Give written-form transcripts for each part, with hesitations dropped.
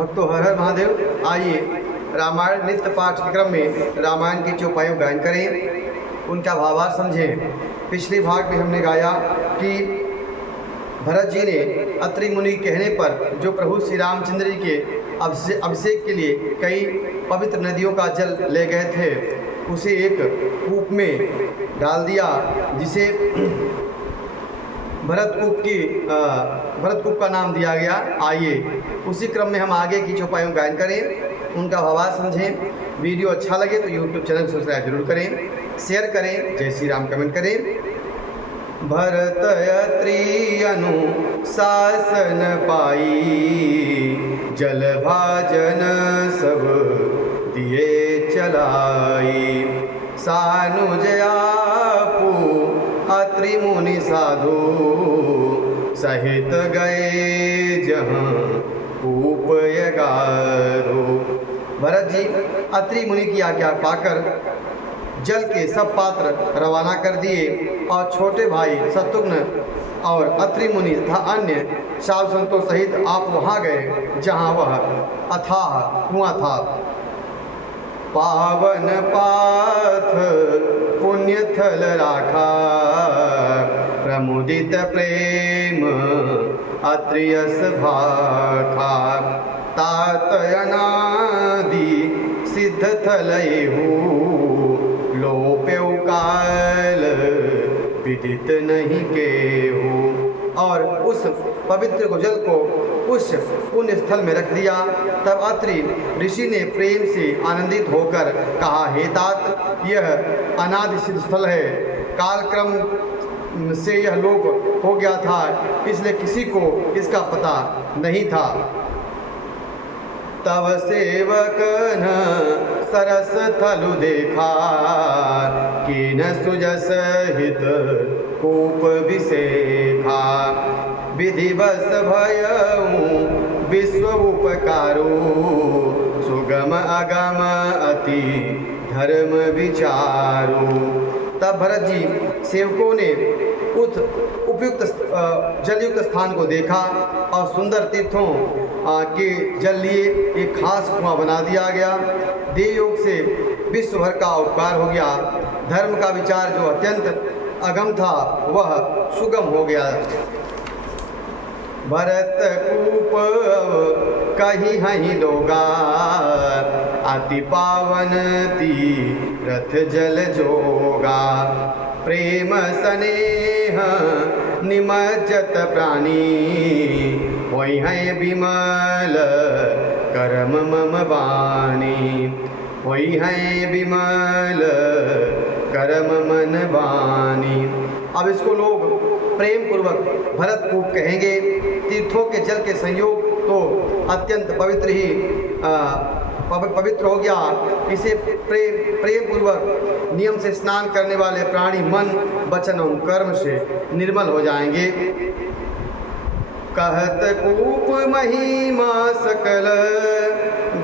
भक्तों, हर हर महादेव। आइए रामायण नित्य पाठ के क्रम में रामायण के चौपाइयों गायन करें, उनका भावार्थ समझें। पिछले भाग में हमने गाया कि भरत जी ने अत्रि मुनि कहने पर जो प्रभु श्री रामचंद्र जी के अभिषेक के लिए कई पवित्र नदियों का जल ले गए थे, उसे एक कूप में डाल दिया, जिसे भरत कूप का नाम दिया गया। आइए उसी क्रम में हम आगे की चौपाइयों गायन करें, उनका भावार्थ समझें। वीडियो अच्छा लगे तो यूट्यूब चैनल सब्सक्राइब जरूर करें, शेयर करें, जय श्री राम कमेंट करें। भरत अत्रि अनुशासन पाई, जल भाजन सब दिए चलाई। सानुजयापु अत्रि मुनि साधु, सहित गए जहाँ कूप यगारो। भरत जी अत्रि मुनि की आज्ञा पाकर जल के सब पात्र रवाना कर दिए और छोटे भाई शत्रुघ्न और अत्रि मुनि तथा अन्य साधु संतों सहित आप वहाँ गए जहाँ वह अथाह कुआं था। पावन पाथ पुण्य थल राखा, प्रमुदित प्रेम अत्रियस भाखा। तात अनादि सिद्ध थलयहु, लोप्यौ काल विदित नहीं केहू। और उस पवित्र जल को उस पुण्य स्थल में रख दिया। तब अत्रि ऋषि ने प्रेम से आनंदित होकर कहा, हे तात, यह अनादि सिद्ध स्थल है, कालक्रम से यह लोप हो गया था, इसलिए किसी को इसका पता नहीं था। तव सेवक न सरस थलु देखा, कीन सुजस हित कूप विसेखा। विधिवश भयऊ विश्व उपकारो, सुगम अगम अति धर्म विचारो। तब भरत जी सेवकों ने उपयुक्त जलयुक्त स्थान को देखा और सुंदर तीर्थों के जल लिए एक खास कुआं बना दिया गया। देवयोग से विश्व भर का उपकार हो गया। धर्म का विचार जो अत्यंत अगम था वह सुगम हो गया। भरत कूप कहीं हहीं लोगा, अति पावन तीरथ जल जोगा। प्रेम स्नेह निमज्जत प्राणी, होई है विमल करम मम वाणी। होई है विमल करम मन वाणी। अब इसको लोग प्रेम पूर्वक भरत कूप कहेंगे। तीर्थों के जल के संयोग तो अत्यंत पवित्र हो गया। इसे प्रेम पूर्वक नियम से स्नान करने वाले प्राणी मन, वचन और कर्म से निर्मल हो जाएंगे। कहत कूप महिमा सकल,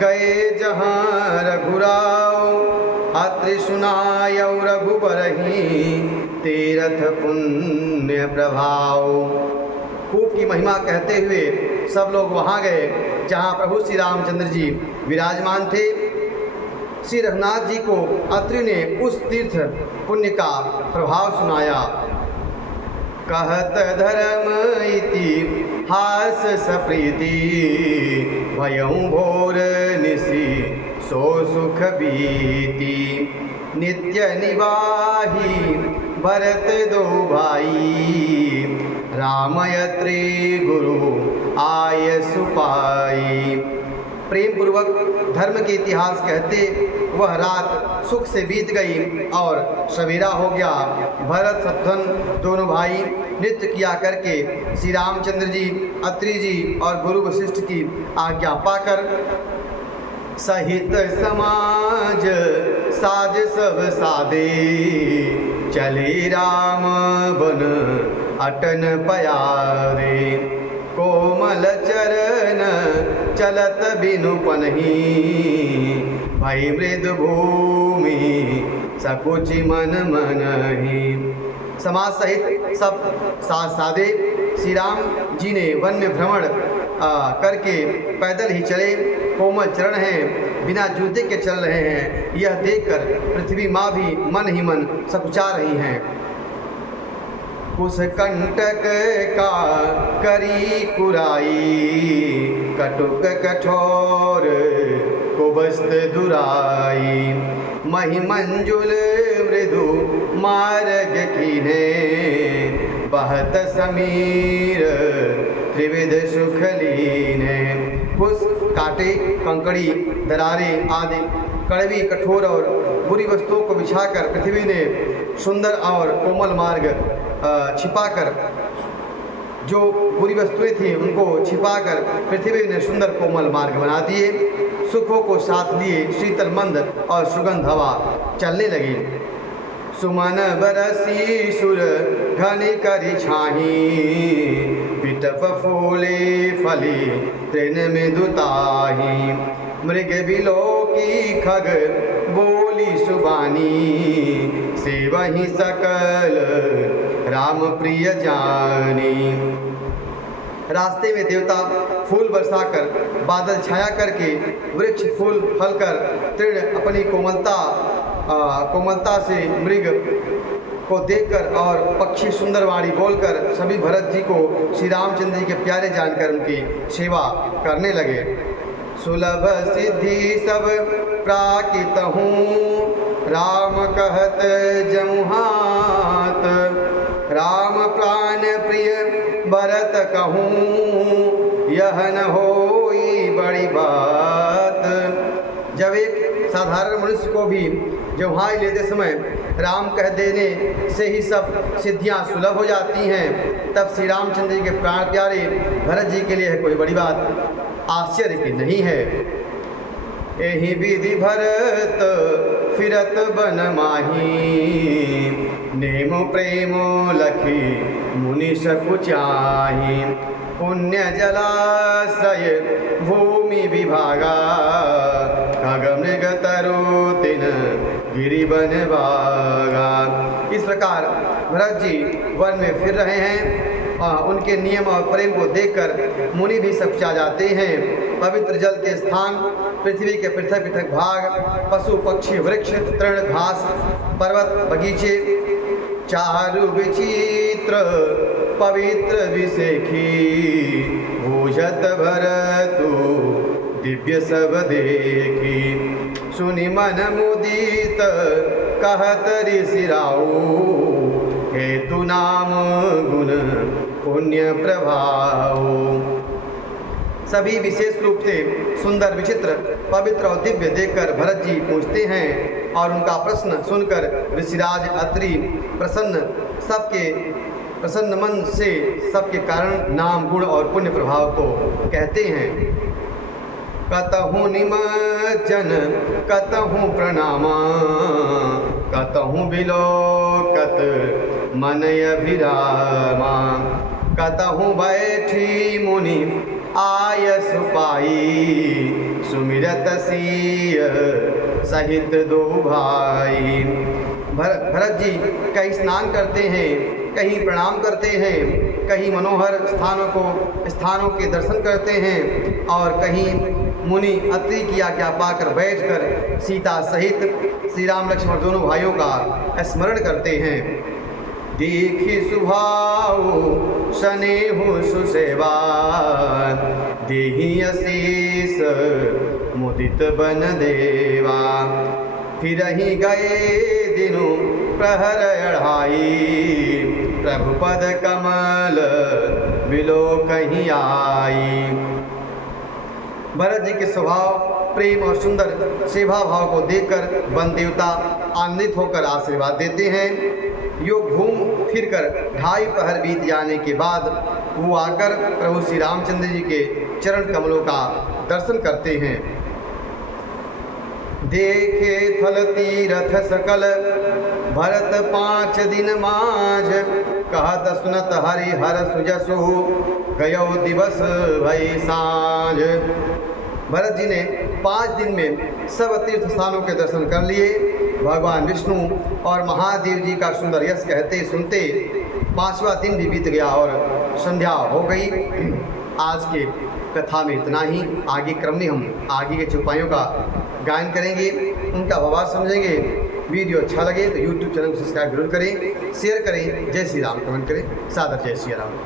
गए जहाँ रघुराव। अत्रि सुनायौ रघुबरहि, तीरथ पुण्य प्रभाव। कूप की महिमा कहते हुए सब लोग वहाँ गए जहाँ प्रभु श्री रामचंद्र जी विराजमान थे। श्री रघुनाथ जी को अत्रि ने उस तीर्थ पुण्य का प्रभाव सुनाया। कहत धर्म इति हास सप्रीति, भयऊँ भोर निशि सो सुख बीती। नित्य निवाही भरत दो भाई, राम अत्रि गुरु आय सुपाई। प्रेम पूर्वक धर्म के इतिहास कहते वह रात सुख से बीत गई और सवेरा हो गया। भरत शत्रुघ्न दोनों भाई नृत्य किया करके श्री रामचंद्र जी, अत्रि जी और गुरु वशिष्ठ की आज्ञा पाकर सहित समाज साज सब सादे। चले राम बन अटन प्यारे, कोमल चरण चलत बिनु पनहि। भई मृद भूमि सकुचि मन मनहि। समाज सहित सब साधे श्री राम जी ने वन में भ्रमण करके पैदल ही चले, कोमल चरण हैं, बिना जूते के चल रहे हैं। यह देखकर पृथ्वी माँ भी मन ही मन सकुचा रही हैं। कुश कंटक का करी कुराई, कटुक कठोर कुबस्त दुराई। मही मंजुल मृदु मार्ग कीन्हे, बहत समीर त्रिविध सुख लीने। कुश कांटे, कंकड़ी, दरारें आदि कड़वी, कठोर और बुरी वस्तुओं को बिछाकर पृथ्वी ने सुंदर और कोमल मार्ग छिपाकर, जो बुरी वस्तुएं थीं उनको छिपाकर पृथ्वी ने सुंदर कोमल मार्ग बना दिए। सुखों को साथ लिए शीतल मंद और सुगंध हवा चलने लगी। सुमन बरसी सुर घनी करी छाही, बिटप फूले फली तृण में दुताही। मृग बिलो की खग बोली सुबानी, से वही सकल राम प्रिय जानी। रास्ते में देवता फूल बरसाकर, बादल छाया करके, वृक्ष फूल फल कर, तृण अपनी कोमलता से मृग को देखकर और पक्षी सुंदरवाणी बोलकर सभी भरत जी को श्री रामचंद्र जी के प्यारे जानकर उनकी सेवा करने लगे। सुलभ सिद्धि सब प्राकृत हूँ, राम कहत जमुहात। राम प्राण प्रिय भरत कहूँ, यह न होई बड़ी बात। जब एक साधारण मनुष्य को भी जमुहाई लेते समय राम कह देने से ही सब सिद्धियां सुलभ हो जाती हैं, तब श्री रामचंद्र जी के प्राण प्यारे भरत जी के लिए है कोई बड़ी बात आश्चर्य की नहीं है। यही विधि भरत फिरत बन माही, नेमो प्रेमो लखी मुनि सकुचाही। पुण्य जलाशय भूमि विभागा, खग मृग तरु तिन गिरि बन बागा। इस प्रकार भरत जी वन में फिर रहे हैं। उनके नियम और प्रेम को देखकर मुनि भी सकुचा जाते हैं। पवित्र जल के स्थान, पृथ्वी के पृथक पृथक भाग, पशु पक्षी, वृक्ष, तृण, घास, पर्वत, बगीचे, चारु विचित्र पवित्र विसेखी। भूषत भरतु दिव्य सब देखी, सुनि मन मुदित कहत ऋषि राऊ। हेतु नाम गुण पुण्य प्रभाव। सभी विशेष रूप से सुंदर, विचित्र, पवित्र और दिव्य देखकर भरत जी पूछते हैं और उनका प्रश्न सुनकर ऋषिराज अत्रि प्रसन्न मन से सबके कारण, नाम, गुण और पुण्य प्रभाव को कहते हैं। कतहु निमज्जन कतहु प्रणामा, कतहु बिलोकत मन अभिरामा। कतहु बैठी मुनि आयस पाई, सुमिरत सीय सहित दो भाई। भरत जी कहीं स्नान करते हैं, कहीं प्रणाम करते हैं, कहीं मनोहर स्थानों के दर्शन करते हैं और कहीं मुनि अत्रि की आज्ञा पाकर बैठकर सीता सहित श्री राम लक्ष्मण दोनों भाइयों का स्मरण करते हैं। देखी सुभाव स्नेहु सुसेवा, देहि आशीष मुदित बन देवा। फिर ही गए दिनु प्रहर अढ़ाई, प्रभु पद कमल बिलो कहीं आई। भरत जी के स्वभाव, प्रेम और सुंदर सेवा भाव को देखकर वन देवता आनंदित होकर आशीर्वाद देते हैं। योग घूम फिरकर 2.5 पहर बीत जाने के बाद वो आकर प्रभु श्री रामचंद्र जी के चरण कमलों का दर्शन करते हैं। देखे थल तीरथ सकल भरत 5 दिन माझ, कहत सुनत हरि हर सुजसु गयो दिवस भई साँझ। भरत जी ने 5 दिन में सब तीर्थ स्थानों के दर्शन कर लिए। भगवान विष्णु और महादेव जी का सुंदर यश कहते सुनते 5वां दिन भी बीत गया और संध्या हो गई। आज के कथा में इतना ही। आगे क्रम में हम आगे के चौपाइयों का गायन करेंगे, उनका भावार्थ समझेंगे। वीडियो अच्छा लगे तो यूट्यूब चैनल को सब्सक्राइब जरूर करें, शेयर करें। जय श्री राम कमेंट करें। सादर जय श्री राम।